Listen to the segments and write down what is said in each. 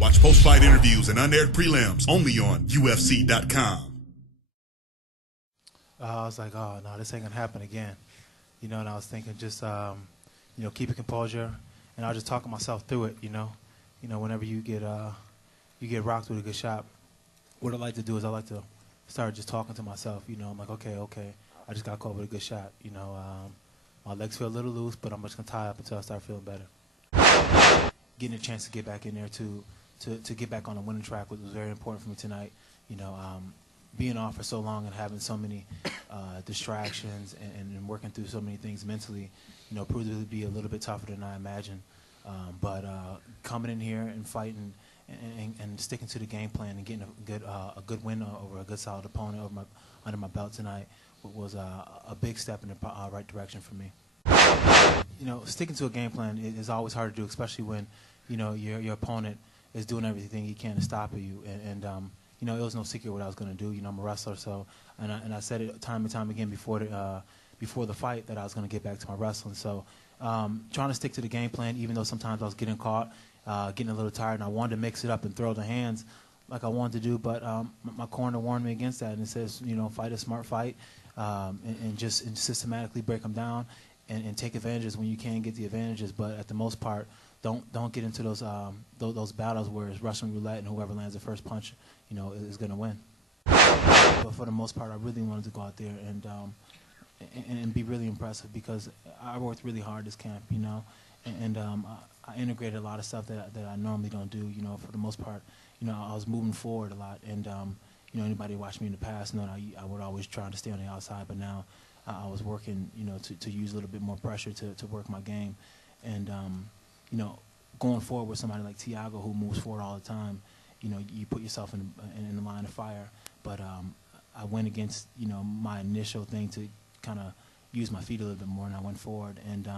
Watch post-fight interviews and unaired prelims only on UFC.com. I was like, oh, no, this ain't going to happen again. You know, and I was thinking just, you know, keep your composure, and I was just talking myself through it, you know. You know, whenever you get rocked with a good shot, what I like to do is I like to start just talking to myself, you know. I'm like, okay, I just got caught with a good shot, you know. My legs feel a little loose, but I'm just going to tie up until I start feeling better. Getting a chance to get back in there to get back on the winning track was very important for me tonight. You know, being off for so long and having so many distractions and working through so many things mentally, you know, proved to be a little bit tougher than I imagined. But coming in here and fighting and sticking to the game plan and getting a good win over a good solid opponent under my belt tonight was a big step in the right direction for me. You know, sticking to a game plan is always hard to do, especially when, you know, your opponent is doing everything he can to stop you. And you know, it was no secret what I was going to do. You know, I'm a wrestler, so and I said it time and time again before the fight that I was going to get back to my wrestling. So trying to stick to the game plan, even though sometimes I was getting caught, getting a little tired, and I wanted to mix it up and throw the hands like I wanted to do. But my corner warned me against that, and it says, you know, fight a smart fight, and systematically break them down. And take advantages when you can get the advantages, but at the most part, don't get into those battles where it's Russian roulette and whoever lands the first punch, you know, is going to win. But for the most part, I really wanted to go out there and be really impressive, because I worked really hard this camp, you know, and I integrated a lot of stuff that I normally don't do. You know, for the most part, you know, I was moving forward a lot, and you know, anybody who watched me in the past know that I would always try to stay on the outside, but now I was working, you know, to use a little bit more pressure to work my game. And, you know, going forward with somebody like Thiago, who moves forward all the time, you know, you put yourself in the line of fire. But I went against, you know, my initial thing to kind of use my feet a little bit more, and I went forward. And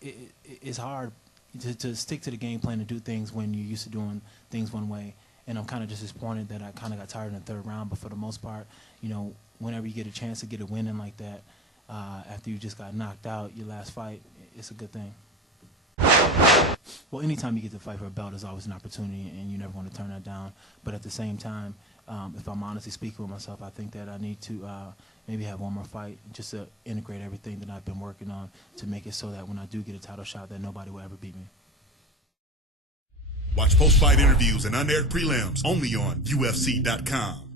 it's hard to stick to the game plan and do things when you're used to doing things one way. And I'm kind of just disappointed that I kind of got tired in the third round. But for the most part, you know, whenever you get a chance to get a win in like that, after you just got knocked out your last fight, it's a good thing. Well, anytime you get to fight for a belt is always an opportunity, and you never want to turn that down. But at the same time, if I'm honestly speaking with myself, I think that I need to maybe have one more fight just to integrate everything that I've been working on to make it so that when I do get a title shot, that nobody will ever beat me. Watch post-fight interviews and unaired prelims only on UFC.com.